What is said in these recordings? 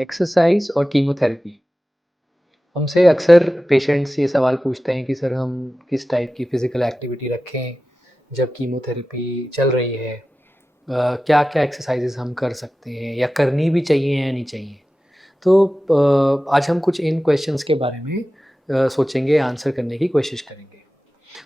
Exercise और chemotherapy. हमसे अक्सर पेशेंट्स ये सवाल पूछते हैं कि सर हम किस टाइप की फ़िज़िकल एक्टिविटी रखें जब कीमोथेरेपी चल रही है। क्या-क्या एक्सरसाइज़ेज़ हम कर सकते हैं या करनी भी चाहिए या नहीं चाहिए? तो आज हम कुछ इन क्वेश्चंस के बारे में सोचेंगे, आंसर करने की कोशिश करेंगे।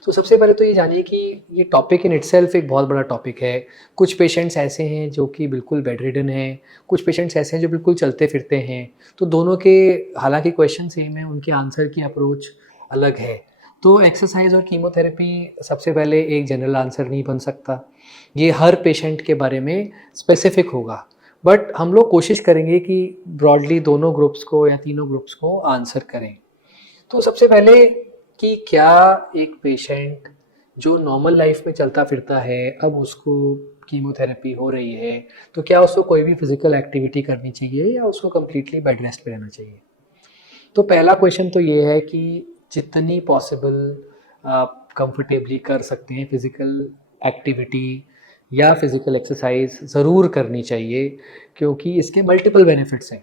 तो सबसे पहले तो ये जानिए कि ये टॉपिक इन इटसेल्फ एक बहुत बड़ा टॉपिक है। कुछ पेशेंट्स ऐसे हैं जो कि बिल्कुल बेड रिडन हैं, कुछ पेशेंट्स ऐसे हैं जो बिल्कुल चलते-फिरते हैं। तो दोनों के हालाँकि क्वेश्चन सेम है, उनके आंसर की अप्रोच अलग है। तो एक्सरसाइज़ और कीमोथेरेपी सबसे पहले एक जनरल आंसर नहीं बन सकता। ये हर पेशेंट के बारे में स्पेसिफ़िक होगा। बट हम लोग कोशिश करेंगे कि ब्रॉडली दोनों ग्रुप्स को या तीनों ग्रुप्स को आंसर करें। तो सबसे पहले कि क्या एक पेशेंट जो नॉर्मल लाइफ में चलता फिरता है, अब उसको कीमोथेरेपी हो रही है, तो क्या उसको कोई भी फिजिकल एक्टिविटी करनी चाहिए या उसको कंप्लीटली बेड रेस्ट पे रहना चाहिए? तो पहला क्वेश्चन तो ये है कि जितनी पॉसिबल आप कंफर्टेबली कर सकते हैं फिजिकल एक्टिविटी या फिजिकल एक्सरसाइज ज़रूर करनी चाहिए, क्योंकि इसके मल्टीपल बेनिफिट्स हैं।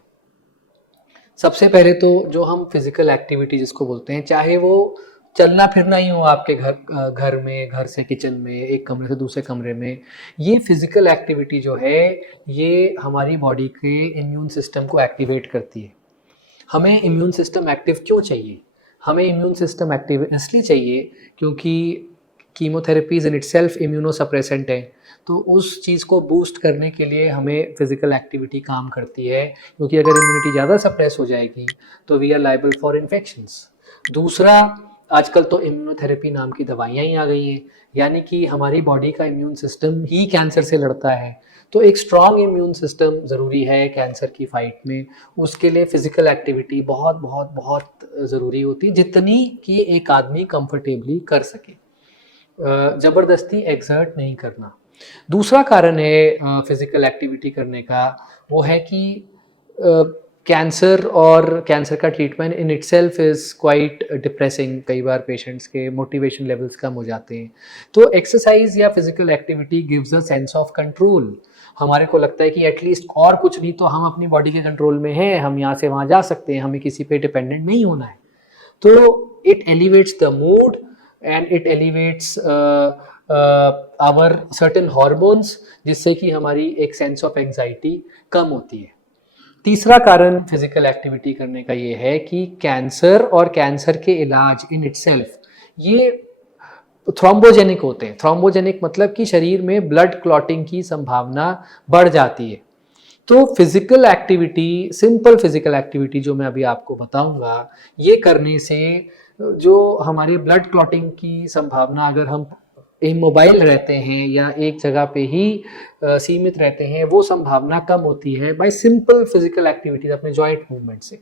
सबसे पहले तो जो हम फिजिकल एक्टिविटी जिसको बोलते हैं, चाहे वो चलना फिरना ही हो आपके घर में, घर से किचन में, एक कमरे से दूसरे कमरे में, ये फिजिकल एक्टिविटी जो है ये हमारी बॉडी के इम्यून सिस्टम को एक्टिवेट करती है। हमें इम्यून सिस्टम एक्टिव क्यों चाहिए? हमें इम्यून सिस्टम एक्टिव इसलिए चाहिए क्योंकि कीमोथेरेपीज इन इटसेल्फ इम्यूनोसप्रेसेंट है। तो उस चीज़ को बूस्ट करने के लिए हमें फिजिकल एक्टिविटी काम करती है, क्योंकि अगर इम्यूनिटी ज़्यादा सप्रेस हो जाएगी तो we are liable for infections. दूसरा, आजकल तो इम्यूनोथेरेपी नाम की दवाइयाँ ही आ गई हैं, यानी कि हमारी बॉडी का इम्यून सिस्टम ही कैंसर से लड़ता है। तो एक स्ट्रॉन्ग इम्यून सिस्टम ज़रूरी है कैंसर की फाइट में। उसके लिए फिजिकल एक्टिविटी बहुत बहुत बहुत ज़रूरी होती है, जितनी कि एक आदमी कंफर्टेबली कर सके। ज़बरदस्ती एक्सर्ट नहीं करना। दूसरा कारण है फिजिकल एक्टिविटी करने का, वो है कि कैंसर और कैंसर का treatment in itself is quite depressing. कई बार पेशेंट्स के मोटिवेशन लेवल्स कम हो जाते हैं। तो एक्सरसाइज या physical activity gives a sense of control. हमारे को लगता है कि एटलीस्ट और कुछ नहीं तो हम अपनी बॉडी के कंट्रोल में हैं, हम यहाँ से वहाँ जा सकते हैं, हमें किसी पे डिपेंडेंट नहीं होना है। तो it elevates the mood and it elevates our certain hormones, जिससे कि हमारी एक सेंस ऑफ एंजाइटी कम होती है। तीसरा कारण फिजिकल एक्टिविटी करने का ये है कि कैंसर और कैंसर के इलाज इन इटसेल्फ ये थ्रोम्बोजेनिक होते हैं। थ्रोम्बोजेनिक मतलब कि शरीर में ब्लड क्लॉटिंग की संभावना बढ़ जाती है। तो physical activity, simple physical activity जो मैं अभी आपको बताऊंगा, ये करने से जो हमारी ब्लड क्लॉटिंग की संभावना, अगर हम इमोबाइल रहते हैं या एक जगह पे ही सीमित रहते हैं, वो संभावना कम होती है बाय सिंपल फिजिकल एक्टिविटीज, अपने जॉइंट मूवमेंट से।